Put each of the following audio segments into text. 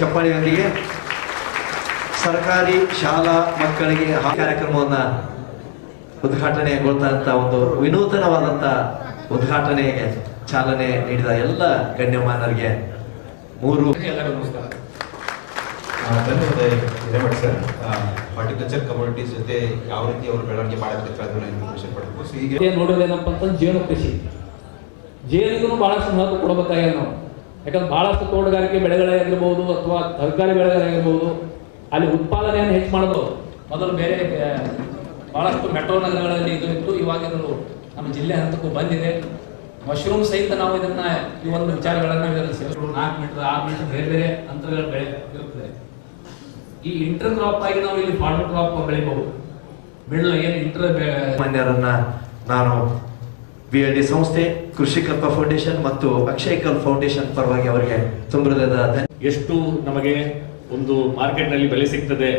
ಚಪ್ಪಾಳಿಯೊಂದಿಗೆ ಸರ್ಕಾರಿ ಶಾಲಾ ಮಕ್ಕಳಿಗೆ ಕಾರ್ಯಕ್ರಮವನ್ನು ಉದ್ಘಾಟನೆಗೊಳ್ತಾ ಒಂದು ವಿನೂತನವಾದಂಥ ಉದ್ಘಾಟನೆಗೆ ಚಾಲನೆ ನೀಡಿದ ಎಲ್ಲ ಗಣ್ಯಮಾನರಿಗೆ ಎಲ್ಲರಿಗೂ ನಮಸ್ಕಾರ. ಧನ್ಯವಾದ ಹಿರೇಮಠ ಸರ್. ಹಾರ್ಟಿಕಲ್ಚರ್ ಕಮ್ಯುನಿಟೀಸ್ ಜೊತೆ ಯಾವ ರೀತಿ ಅವರು ಬೆಳವಣಿಗೆ ಮಾಡಬೇಕು ಅದನ್ನ ಇನ್ಫಾರ್ಮೇಶನ್ ಪಡೆದು ಈಗ ನೋಡೋದೇನಪ್ಪ ಅಂತಂದ್ರೆ ಜೇನು ಕೃಷಿ, ಜೇನಿಗೂ ಬಹಳಷ್ಟು ಮಹತ್ವ ಕೊಡಬೇಕಾಗ್ಯದ ನಾವು. ಯಾಕಂದ್ರೆ ಬಹಳಷ್ಟು ತೋಟಗಾರಿಕೆ ಬೆಳೆಗಳಾಗಿರ್ಬೋದು ಅಥವಾ ತರಕಾರಿ ಬೆಳೆಗಳಾಗಿರ್ಬೋದು, ಅಲ್ಲಿ ಉತ್ಪಾದನೆಯನ್ನು ಹೆಚ್ಚು ಮಾಡೋದು. ಮೊದಲು ಬೇರೆ ಬಹಳಷ್ಟು ಮೆಟ್ರೋ ನಗರಗಳಲ್ಲಿ ಇದು ಇತ್ತು, ಇವಾಗ ಇದು ನಮ್ಮ ಜಿಲ್ಲೆ ಹಂತಕ್ಕೂ ಬಂದಿದೆ. ಮಶ್ರೂಮ್ ಸಹಿತ ನಾವು ಇದನ್ನ ಈ ಒಂದು ವಿಚಾರಗಳನ್ನು ಇದರಲ್ಲಿ 4 ಮೀಟರ್ 6 ಮೀಟರ್ ಬೇರೆ ಬೇರೆ ಅಂತರಗಳ ಬೆಳೆ ಇರುತ್ತದೆ. ಈ ಇಂಟರ್ ಕ್ರಾಪ್ ಆಗಿ ನಾವು ಇಲ್ಲಿ ಫಾರ್ಮರ್ ಕ್ರಾಪ್ ಬೆಳಿಬಹುದು. ಮಿಡ್ಲ್ ಏನು ಇಂಟರ್ ಮಾನ್ಯರನ್ನ ನಾನು BLD ಸಂಸ್ಥೆ, ಕೃಷಿ ಕಲ್ಪ ಫೌಂಡೇಶನ್ ಮತ್ತು ಅಕ್ಷಯ್ ಕಲ್ಪ ಫೌಂಡೇಶನ್ ಪರವಾಗಿ ಅವರಿಗೆ ತುಂಬುವುದಾದ ಎಷ್ಟು ನಮಗೆ ಒಂದು ಮಾರ್ಕೆಟ್ ನಲ್ಲಿ ಬೆಲೆ ಸಿಗ್ತದೆ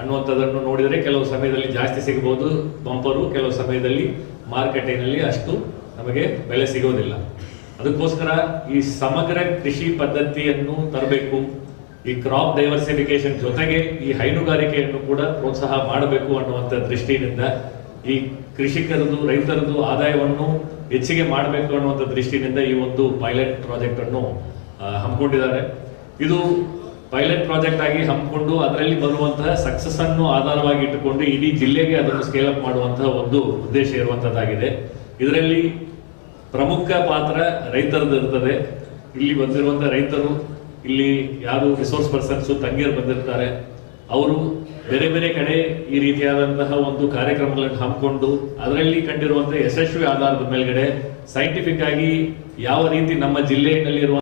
ಅನ್ನುವಂಥದ್ದನ್ನು ನೋಡಿದರೆ ಕೆಲವು ಸಮಯದಲ್ಲಿ ಜಾಸ್ತಿ ಸಿಗಬಹುದು ಬಂಪರು, ಕೆಲವು ಸಮಯದಲ್ಲಿ ಮಾರುಕಟ್ಟೆಯಲ್ಲಿ ಅಷ್ಟು ನಮಗೆ ಬೆಲೆ ಸಿಗೋದಿಲ್ಲ. ಅದಕ್ಕೋಸ್ಕರ ಈ ಸಮಗ್ರ ಕೃಷಿ ಪದ್ಧತಿಯನ್ನು ತರಬೇಕು. ಈ ಕ್ರಾಪ್ ಡೈವರ್ಸಿಫಿಕೇಶನ್ ಜೊತೆಗೆ ಈ ಹೈನುಗಾರಿಕೆಯನ್ನು ಕೂಡ ಪ್ರೋತ್ಸಾಹ ಮಾಡಬೇಕು ಅನ್ನುವಂಥ ದೃಷ್ಟಿಯಿಂದ ಈ ಕೃಷಿಕರದು ರೈತರದು ಆದಾಯವನ್ನು ಹೆಚ್ಚಿಗೆ ಮಾಡಬೇಕು ಅನ್ನುವಂಥ ದೃಷ್ಟಿಯಿಂದ ಈ ಒಂದು ಪೈಲಟ್ ಪ್ರಾಜೆಕ್ಟ್ ಅನ್ನು ಹಮ್ಮಿಕೊಂಡಿದ್ದಾರೆ. ಇದು ಪೈಲಟ್ ಪ್ರಾಜೆಕ್ಟ್ ಆಗಿ ಹಮ್ಮಿಕೊಂಡು ಅದರಲ್ಲಿ ಬರುವಂತಹ ಸಕ್ಸಸ್ ಅನ್ನು ಆಧಾರವಾಗಿ ಇಟ್ಟುಕೊಂಡು ಇಡೀ ಜಿಲ್ಲೆಗೆ ಅದನ್ನು ಸ್ಕೇಲ್ ಅಪ್ ಮಾಡುವಂತಹ ಒಂದು ಉದ್ದೇಶ ಇರುವಂತದ್ದಾಗಿದೆ. ಇದರಲ್ಲಿ ಪ್ರಮುಖ ಪಾತ್ರ ರೈತರದ್ದು ಇರ್ತದೆ. ಇಲ್ಲಿ ಬಂದಿರುವಂತಹ ರೈತರು, ಇಲ್ಲಿ ಯಾರು ರಿಸೋರ್ಸ್ ಪರ್ಸನ್ಸ್ ತಂಗಿಯರು ಬಂದಿರ್ತಾರೆ, ಅವರು ಬೇರೆ ಬೇರೆ ಕಡೆ ಈ ರೀತಿಯಾದಂತಹ ಒಂದು ಕಾರ್ಯಕ್ರಮಗಳನ್ನು ಹಮ್ಮಿಕೊಂಡು ಅದರಲ್ಲಿ ಕಂಡಿರುವಂತಹ ಯಶಸ್ವಿ ಆಧಾರದ ಮೇಲ್ಗಡೆ ಸೈಂಟಿಫಿಕ್ ಆಗಿ ಯಾವ ರೀತಿ ನಮ್ಮ ಜಿಲ್ಲೆಯಲ್ಲಿರುವ